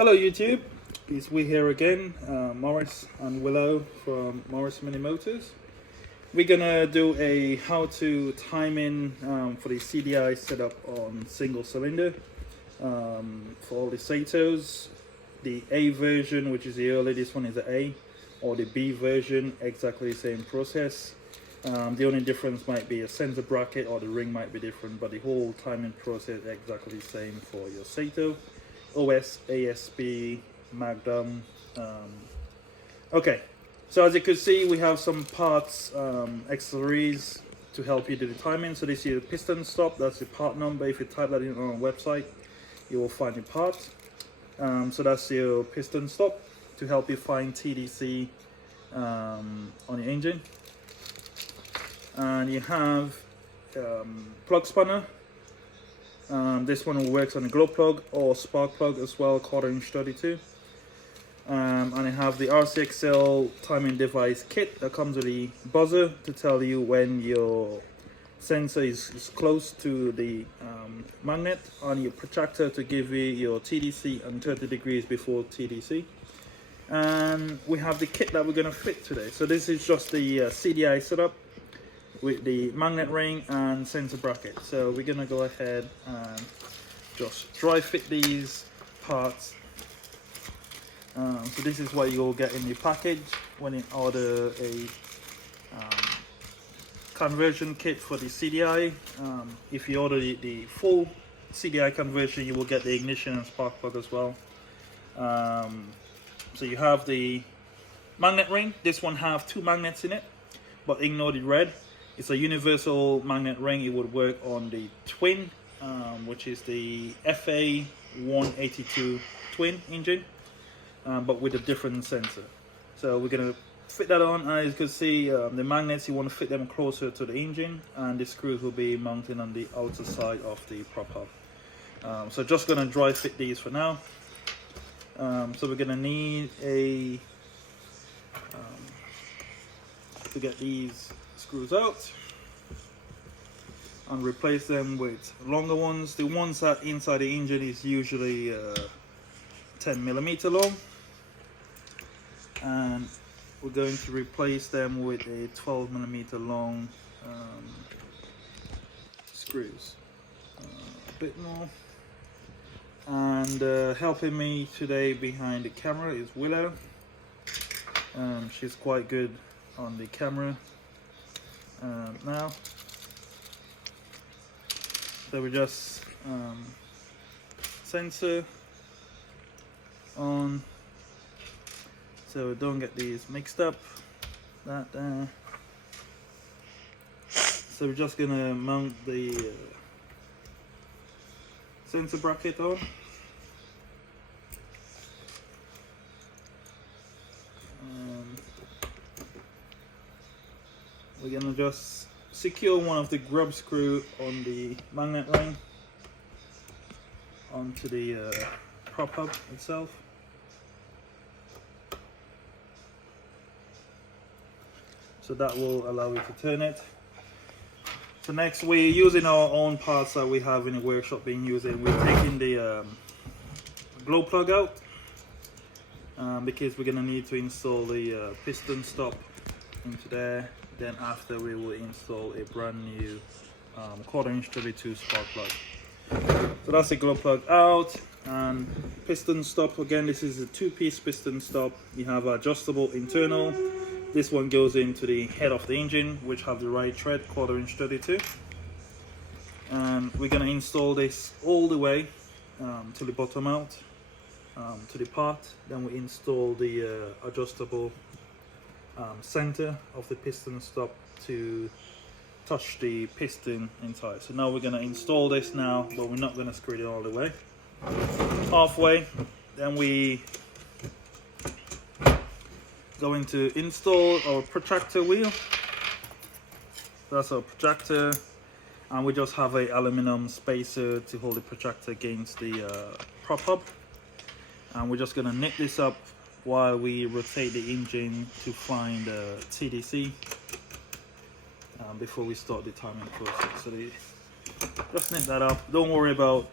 Hello YouTube, it's we here again, Morris and Willow from Morris Mini Motors. We're gonna do a how-to timing for the CDI setup on single cylinder for all the Satos. The A version, which is the early, this one is the A, or the B version, exactly the same process. The only difference might be a sensor bracket or the ring might be different, but the whole timing process exactly the same for your Sato. OS, ASB, Magnum. Okay, so as you can see, we have some parts, accessories to help you do the timing. So this is the piston stop, that's the part number. If you type that in on our website, you will find the part. So that's your piston stop to help you find TDC on your engine. And you have plug spanner. This one works on a glow plug or spark plug as well, 1/4" 32. And I have the RCXL timing device kit that comes with the buzzer to tell you when your sensor is close to the magnet, and your protractor to give you your TDC and 30 degrees before TDC. And we have the kit that we're going to fit today. So this is just the CDI setup with the magnet ring and sensor bracket. So we're gonna go ahead and just dry fit these parts. So this is what you'll get in your package when you order a conversion kit for the CDI. If you order the full CDI conversion, you will get the ignition and spark plug as well. So you have the magnet ring. This one have 2 magnets in it, but ignore the red. It's a universal magnet ring. It would work on the twin, which is the FA 182 twin engine, but with a different sensor. So we're going to fit that on. As you can see, the magnets, you want to fit them closer to the engine, and the screws will be mounted on the outer side of the prop hub. So just going to dry fit these for now. So we're going to need to get these screws out and replace them with longer ones. The ones that inside the engine is usually 10mm long, and we're going to replace them with a 12mm long screws. A bit more. And helping me today behind the camera is Willow. She's quite good on the camera now. So we just sensor on, so don't get these mixed up. That there. So we're just gonna mount the sensor bracket on. We're gonna just secure one of the grub screw on the magnet ring onto the prop hub itself. So that will allow you to turn it. So next, we're using our own parts that we have in the workshop being used. We're taking the glow plug out because we're gonna need to install the piston stop into there. Then after, we will install a brand new 1/4" 32 spark plug. So that's the glow plug out. And piston stop, again, this is a 2-piece piston stop. You have adjustable internal. This one goes into the head of the engine, which have the right tread, 1/4" 32. And we're gonna install this all the way to the bottom out, to the part. Then we install the adjustable center of the piston stop to touch the piston inside. So now we're going to install this now, but we're not going to screw it all the way. Halfway, then we going to install our protractor wheel. That's our protractor, and we just have a aluminum spacer to hold the protractor against the prop hub. And we're just going to knit this up while we rotate the engine to find TDC before we start the timing process. So just knit that up. Don't worry about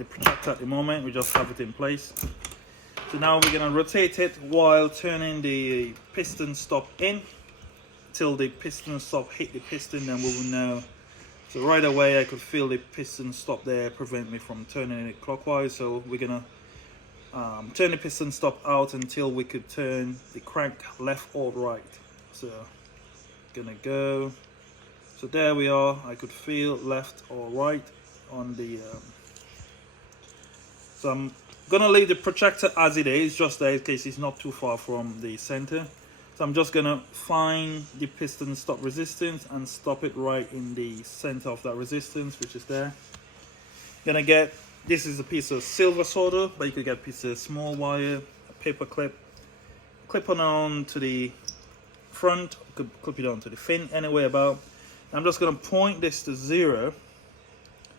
the protractor at the moment. We just have it in place. So now we're going to rotate it while turning the piston stop in till the piston stop hit the piston, then we will know. So right away I could feel the piston stop there prevent me from turning it clockwise. So we're going to turn the piston stop out until we could turn the crank left or right. So gonna go, so there we are. I could feel left or right on the so I'm gonna leave the protractor as it is, just there in case it's not too far from the center. So I'm just gonna find the piston stop resistance and stop it right in the center of that resistance, which is there. Gonna get, this is a piece of silver solder, but you could get a piece of small wire, a paper clip, clip on to the front, could clip it onto the fin, anywhere about. I'm just going to point this to 0.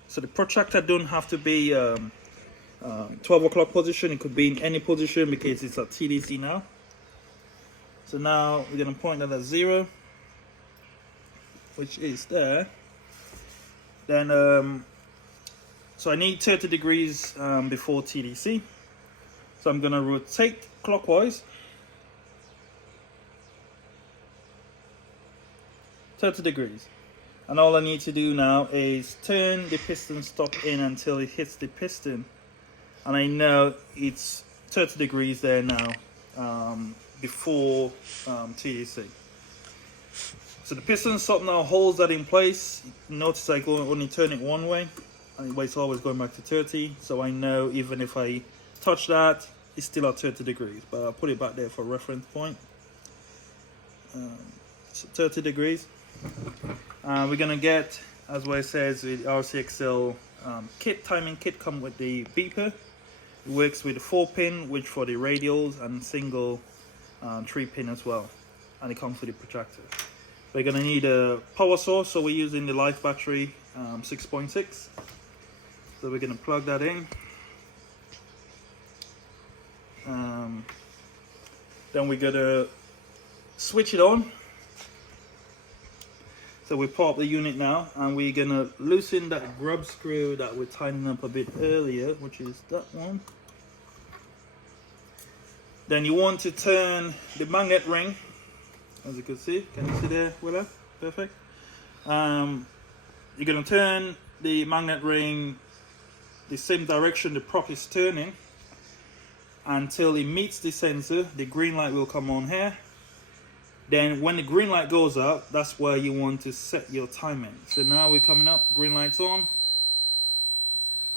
So the protractor don't have to be 12 o'clock position, it could be in any position because it's at TDC now. So now we're going to point that at 0, which is there. Then so I need 30 degrees before TDC. So I'm going to rotate clockwise 30 degrees. And all I need to do now is turn the piston stop in until it hits the piston. And I know it's 30 degrees there now before TDC. So the piston stop now holds that in place. Notice I only turn it one way, and it's always going back to 30. So I know even if I touch that, it's still at 30 degrees. But I'll put it back there for reference point. So 30 degrees. We're gonna get, as what it says, with RCXL kit, timing kit come with the beeper. It works with the 4-pin, which for the radials, and single 3-pin as well. And it comes with the protractor. We're gonna need a power source, so we're using the Life battery 6.6. So we're gonna plug that in. Then we're gonna switch it on. So we pop the unit now, and we're gonna loosen that grub screw that we're tightening up a bit earlier, which is that one. Then you want to turn the magnet ring, as you can see. Can you see there, Willa? Perfect. You're gonna turn the magnet ring the same direction the prop is turning until it meets the sensor. The green light will come on here. Then when the green light goes up, that's where you want to set your timing. So now we're coming up, green light's on.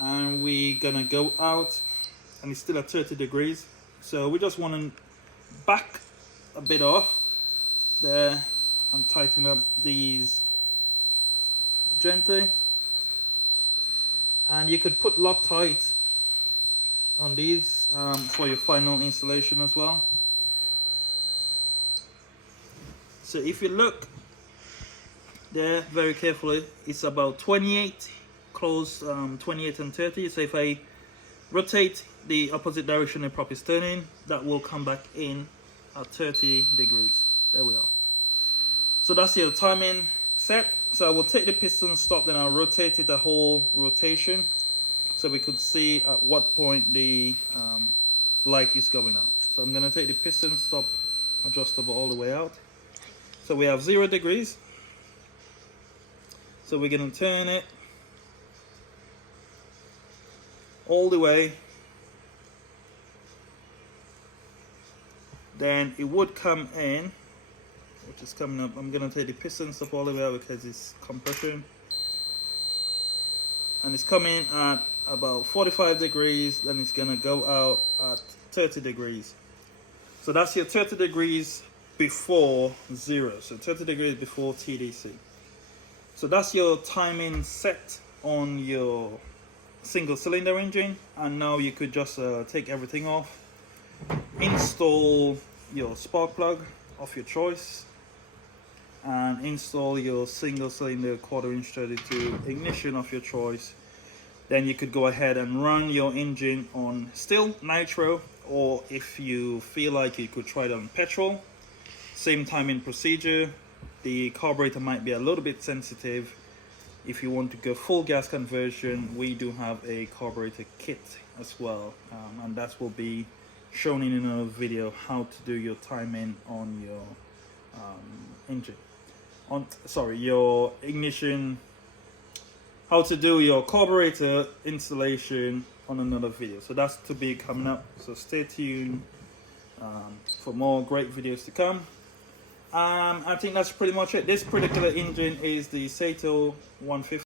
And we're gonna go out, and it's still at 30 degrees. So we just want to back a bit off there and tighten up these gently. And you could put Loctite on these for your final installation as well. So if you look there very carefully, it's about 28, close 28 and 30. So if I rotate the opposite direction the prop is turning, that will come back in at 30 degrees. There we are. So that's your timing set. So I will take the piston stop, then I'll rotate it the whole rotation so we could see at what point the light is going out. So I'm going to take the piston stop adjustable all the way out. So we have 0 degrees. So we're going to turn it all the way. Then it would come in, which is coming up. I'm going to take the piston stop all the way out because it's compression. And it's coming at about 45 degrees. Then it's going to go out at 30 degrees. So that's your 30 degrees before 0. So 30 degrees before TDC. So that's your timing set on your single cylinder engine. And now you could just take everything off, install your spark plug of your choice, and install your single cylinder 1/4" 32 ignition of your choice. Then you could go ahead and run your engine on still nitro, or if you feel like you could try it on petrol. Same timing procedure. The carburetor might be a little bit sensitive, If you want to go full gas conversion, we do have a carburetor kit as well, and that will be shown in another video, how to do your timing on your engine, your ignition, how to do your carburetor installation on another video. So that's to be coming up, so stay tuned for more great videos to come. I think that's pretty much it. This particular engine is the Sato 150.